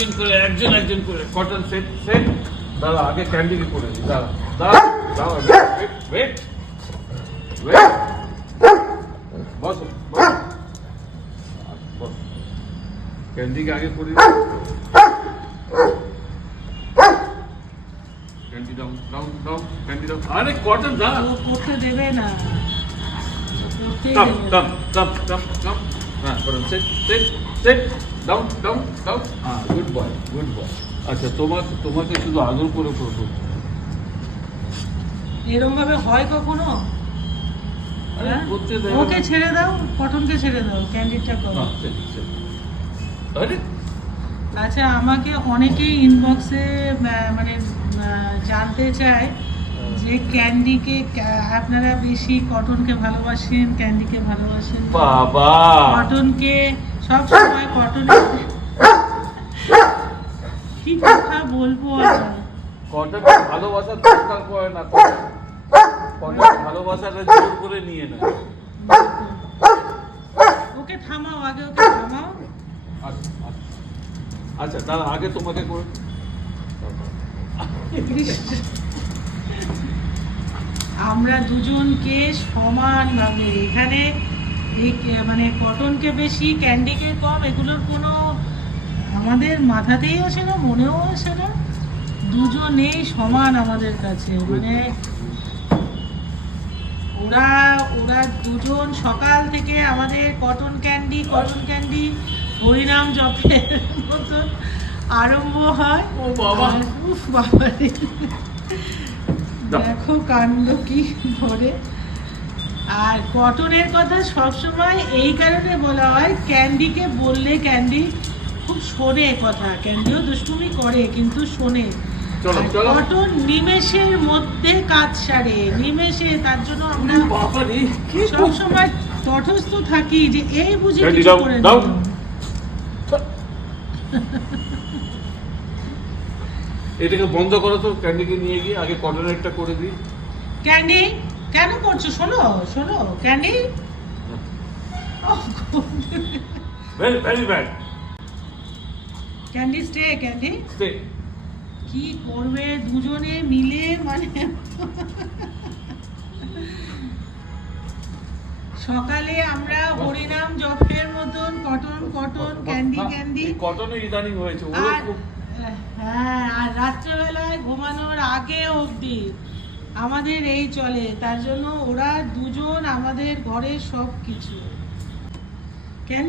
একজন করে cotton set set দাদা আগে ক্যান্ডিকে করে দিই দাদা ওয়েট বসো ক্যান্ডিকে আগে করে দিই ক্যান্ডি ডাউন ক্যান্ডি ডাউন আরে কটন দাদা করতে দেবে না Come. হ্যাঁ করুন সেট ডাউন হ্যাঁ গুড বয় আচ্ছা তোমাকে শুধু আদর করে করবো এরকম ভাবে হয় কখনো? করতে দেবে ওকে ছেড়ে দাও, কটনকে ছেড়ে দাও, ক্যান্ডিডটা করো। আরে আচ্ছা, আমাকে অনেকেই ইনবক্সে মানে জানতে চায় যে ক্যান্ডিকে আপনারা বেশি কটনকে ভালোবাসেন, ক্যান্ডিকে ভালোবাসেন? বাবা কটনকে সব সময় কটনের কি কথা বলবো আর কটন ভালোবাসার দরকার পড়ে না, কটন ভালোবাসাটা জোর করে নিয়ে না। ওকে থামাও, আগে ওকে থামাও। আচ্ছা দাদা আগে তোমাকে করে আমরা দুজনকে সমানভাবে এখানে এই মানে কটনকে বেশি ক্যান্ডিকে কম এগুলোর কোনো আমাদের মাথাতেই আসে না, মনেও আসে না। দুজনেই সমান আমাদের কাছে। মানে ওরা দুজন সকাল থেকে আমাদের কটন ক্যান্ডি হরিনাম জপের মতন আরম্ভ হয়। ও বাবা, উফ বাবা রে, দেখো কাণ্ড কি ধরে। আর কটনের কথা সবসময় এই কারণে বলা হয়, ক্যান্ডিকে বললে ক্যান্ডি খুব শোনে কথা, ক্যান্ডিও দুষ্টুমি করে কিন্তু শোনে। কটন নিমেষের মধ্যে কাজ সারে, নিমেষে। তার জন্য আমরা সবসময় তটস্থ থাকি যে এই বুঝে কিছু করে দাও। এটাকে বন্ধ করো তো, ক্যান্ডিকে নিয়ে গিয়ে আগে কটনেরটা করে দিই। ক্যান্ডি কেন করছো? শোনো candy, very bad. Candy stay, candy stay. কি করবে দুজনে মিলে? মানে সকালে আমরা হরিনাম জপের মতন কটন ক্যান্ডি কটনে ইদানিং হয়েছে। হ্যাঁ, আর রাত্রেবেলায় ঘুমানোর আগে অবধি আমাদের এই চলে। তার জন্য ওরা দুজন আমাদের ঘরের সব কিছু। ক্যান্ডি